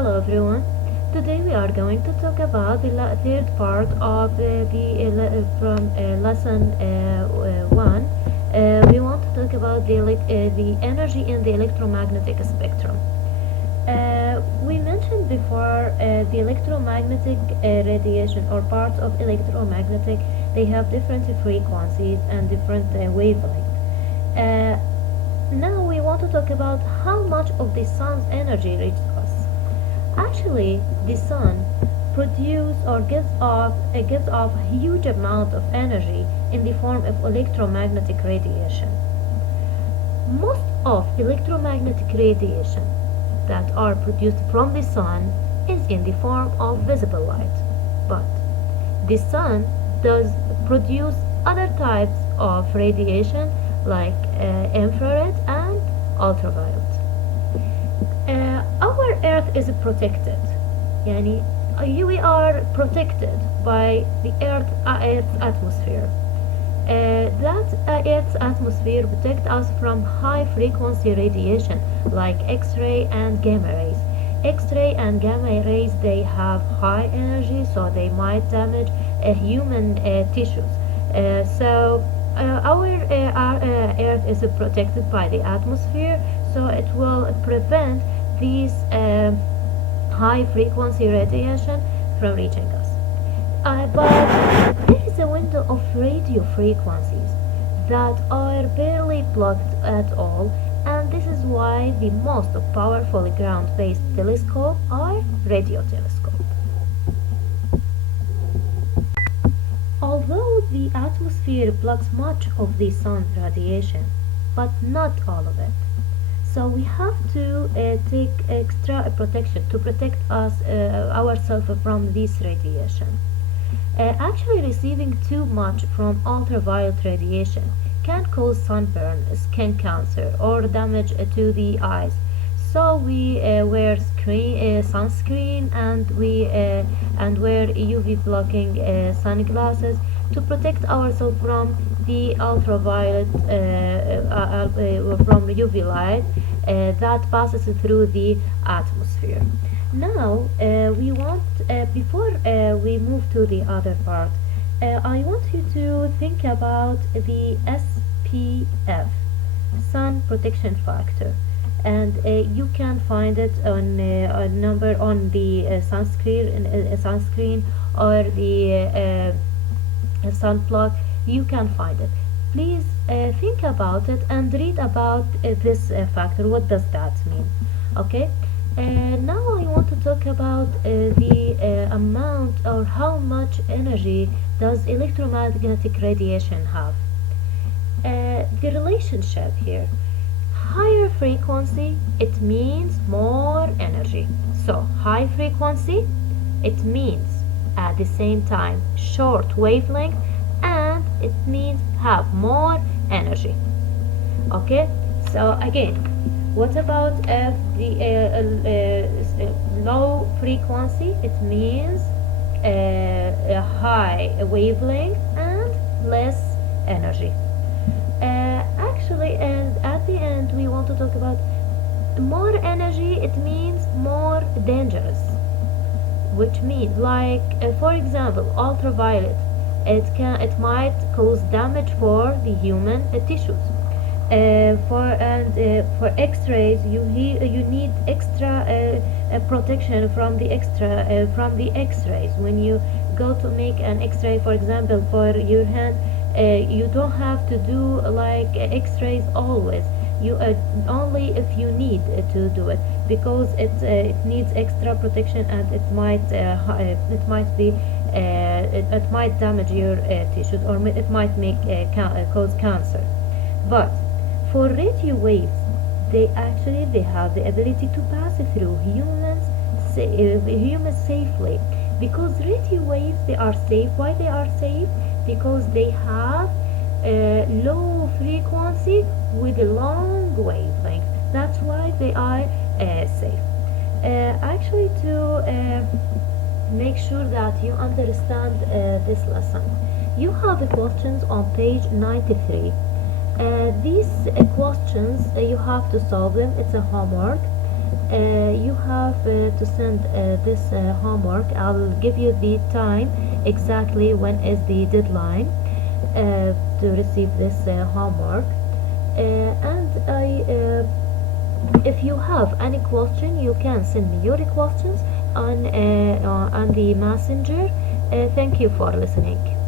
Hello everyone. Today we are going to talk about the third part of from lesson 1. We want to talk about the energy in the electromagnetic spectrum. We mentioned before the electromagnetic radiation or parts of electromagnetic. They have different frequencies and different wavelengths. Uh, Now we want to talk about how much of the sun's energy reaches us. Actually, the sun produces or gives off a huge amount of energy in the form of electromagnetic radiation. Most of electromagnetic radiation that are produced from the sun is in the form of visible light, but the sun does produce other types of radiation like infrared and ultraviolet. Our earth is protected, yani we are protected by the earth's atmosphere. That earth's atmosphere protects us from high frequency radiation like x-ray and gamma rays. X-ray and gamma rays, they have high energy, so they might damage human tissues. Our earth is protected by the atmosphere, so it will prevent these high frequency radiation from reaching us. But there is a window of radio frequencies that are barely blocked at all, and this is why the most powerful ground-based telescopes are radio telescopes. Although the atmosphere blocks much of the sun's radiation, but not all of it. So we have to take extra protection to protect ourselves from this radiation. Actually, receiving too much from ultraviolet radiation can cause sunburn, skin cancer, or damage to the eyes. So we wear sunscreen and wear UV blocking sunglasses to protect ourselves from the ultraviolet from UV light that passes through the atmosphere. Now we want before we move to the other part, I want you to think about the SPF, sun protection factor, and you can find it on a number on the sunscreen or the sunblock. You can find it. Please think about it and read about this factor. What does that mean? Okay. Now I want to talk about the amount or how much energy does electromagnetic radiation have. The relationship here. Higher frequency, it means more energy. So high frequency, it means at the same time short wavelength, and it means have more energy. Okay, so again, what about the low frequency? It means a high wavelength and less energy. Actually, and at the end, we want to talk about more energy. It means more dangerous, which means, like for example, ultraviolet. It might cause damage for the human tissues. For X-rays, you need extra protection from the X-rays. When you go to make an X-ray, for example, for your hand, you don't have to do like X-rays always. You only if you need to do it, because it needs extra protection, and it might damage your tissues, or it might cause cancer. But for radio waves, they have the ability to pass through humans safely, because radio waves, they are safe. Why they are safe? Because they have low frequency with a long wavelength. That's why they are safe. Actually, to make sure that you understand this lesson, you have the questions on page 93. These questions, you have to solve them. It's a homework. You have to send this homework, I'll give you the time exactly when is the deadline to receive this homework. And if you have any question, you can send me your questions on the messenger. Thank you for listening.